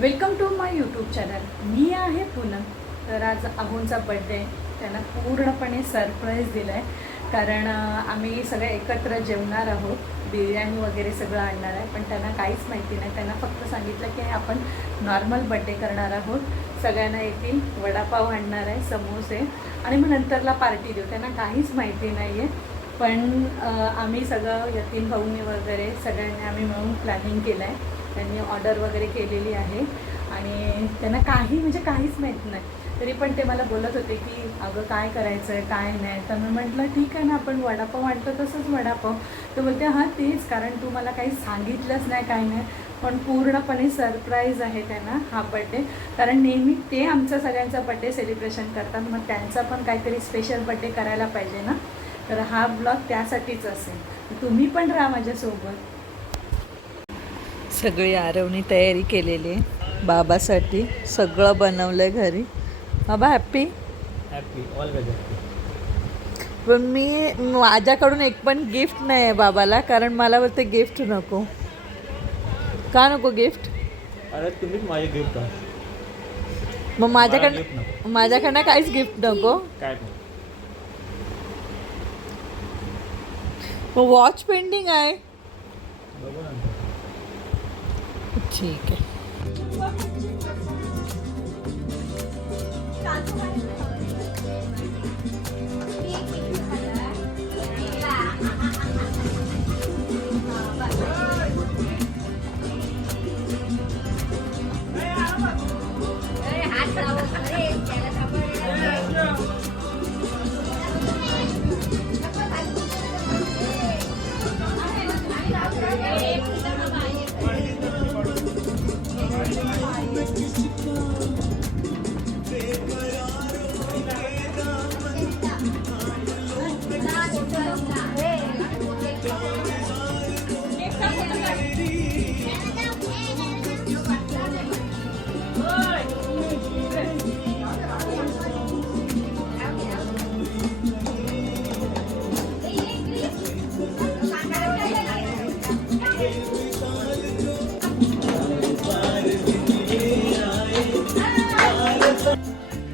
Welcome to my YouTube channel. मी आहे पूनम. तर आज अहोंचा बड्डे. त्यांना पूर्णपणे सरप्राईज दिला आहे, कारण आम्ही सगळे एकत्र जेवणार आहोत. बिर्याणी वगैरे सगळं आणणार आहे, पण त्यांना काहीच माहिती नाही. त्यांना फक्त सांगितलं की आपण नॉर्मल बड्डे करणार आहोत, सगळ्यांना येतील, वडापाव आणणार आहे, समोसे, आणि मग नंतरला पार्टी देऊ. त्यांना काहीच माहिती नाही आहे. पण आम्ही सगळं यतीन भाऊंनी वगैरे सगळ्यांनी आम्ही मिळून प्लॅनिंग केलं आहे. त्यांनी ऑर्डर वगैरे केलेली आहे आणि त्यांना काहीच माहीत नाही. तरी पण ते मला बोलत होते की अगं काय करायचं आहे काय नाही. तर मी म्हटलं ठीक आहे ना, आपण वडापाव आणतो तसंच वडापाव. तर बोलते हां तेच, कारण तू मला काही सांगितलंच नाही काय नाही. पण पूर्णपणे सरप्राईज आहे त्यांना हा बड्डे, कारण नेहमी ते आमचा सगळ्यांचा बड्डे सेलिब्रेशन करतात. मग त्यांचा पण काहीतरी स्पेशल बड्डे करायला पाहिजे ना. तर हा ब्लॉग त्यासाठीच असेल. तुम्ही पण राहा माझ्यासोबत. सगळी आरवणी तयारी केलेली आहे बाबासाठी. सगळं बनवलं आहे घरी. बाबा हॅप्पी हॅपी ऑलवेज हॅपी. पण माझ्याकडून एक पण गिफ्ट नाही आहे बाबाला, कारण मला बोलते गिफ्ट नको. का नको गिफ्ट? अरे तुम्हीच माझे गिफ्ट आहे. मग मला gift माझ्याकडनं नको. माझ्याकडनं काहीच गिफ्ट नको. काय नाही. मग वॉच पेंडिंग आहे. बघू नंतर. ठीक आहे.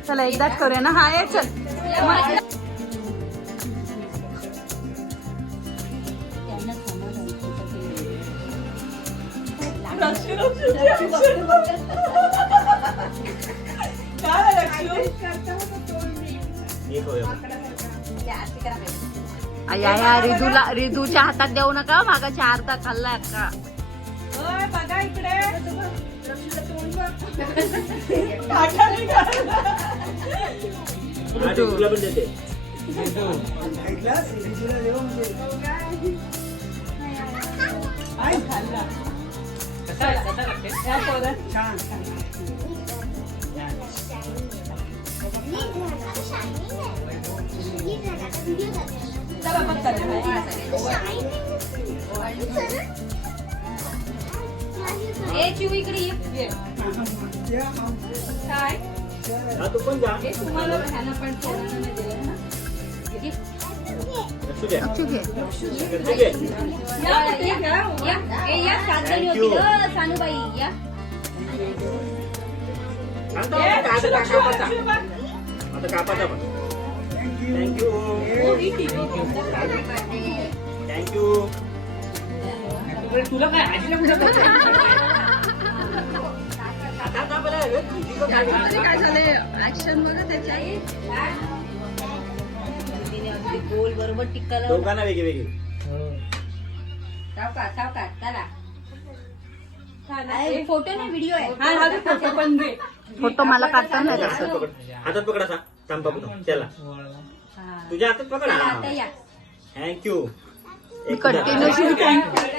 चला एकदाच करूया ना. हा ये चल. रिदूच्या हातात देऊ नका. मागाच्या अर्धा खाल्ला का बघा इकडे. तुला पण देते. इकडे ये. काय हा तू पण जा. तुम्हाला ह्याला पण कोणाला नाही दिलं ना. लक्ष द्या. लक्ष घे. सानू you. सानूबाई या. आता कापाचा पण. थँक्यू. थँक्यू. तुला काय आजीला काय झाले ऍक्शन बघा त्याच्या. गोल बरोबर टिक्का दोघांना वेगळी वेगळी. सावकाश चला. फोटो नाही व्हिडिओ आहे. फोटो पण दे. फोटो मला काढता नाही हातात पकडा सा. थांब पकडू त्याला. तुझ्या हातात पकडा. आता या. थँक्यू.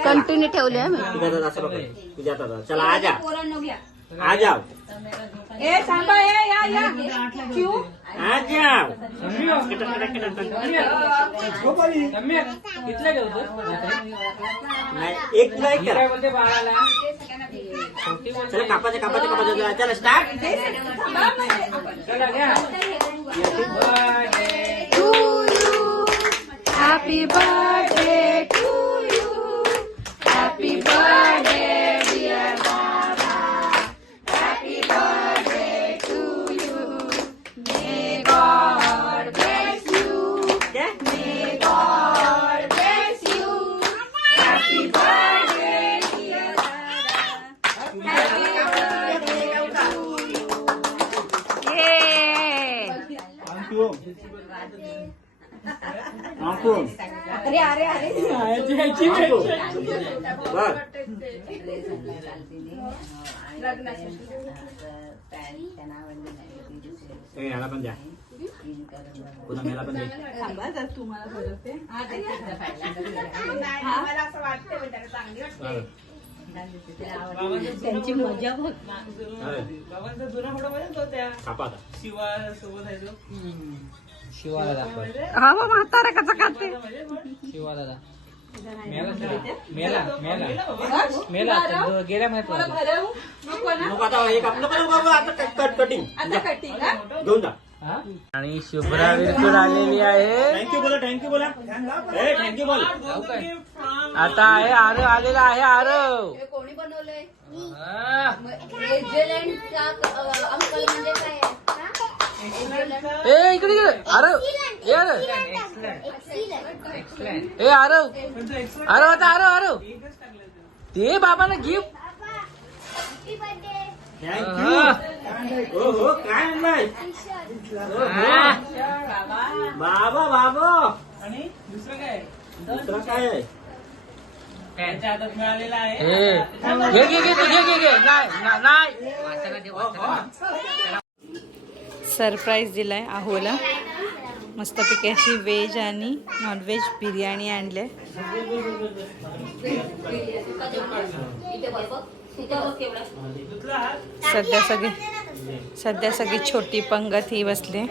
कंटिन्यू ठेवले मी. तुझ्या हातात असं पकड. तुझ्या हातात. चला आ जा. पोरांनो घ्या. आ जाओ. ए थांबा. या क्यू आ जाओ. नाही एक तुला एक करा. चला कापायचं. चला start. Happy birthday to you. Happy birthday, dear Baba. याला पण द्या पुन्हा मेला पण द्या. तुम्हाला बोलवते त्यांची मजा बघ. कापा आता. शिवाला दाखव. हा बा म्हातारा कसा खाते शिवाला दाखव. मेला गेल्या माहिती नको आता हे काप नको नको नको, आता कटिंग घेऊन जा. आणि शुभ्रा बिलकुल आलेली आहे. थँक्यू बोला थँक्यू बोला थँक्यू बोल. आता आहे आरव आलेला आहे आरव. कोणी बनवलंय हा. अंकल म्हणजे काय ए इकडे इकडे आरव ए आरव ए आरव आरव आता आरव ते बाबांना गिफ्ट. थँक्यू. हो हो काय आणलाय बाबा बाबा. आणि दुसरं काय दुसरं काय आहे त्यांच्या हातात मिळालेला आहे. घे घे घे घे घे घे नाही नाही. सरप्राईज दिलाय आहोला. मस्तपैकी अशी व्हेज आणि नॉनव्हेज बिर्याणी आणले. सध्या सगळी छोटी पंगत ही बसली.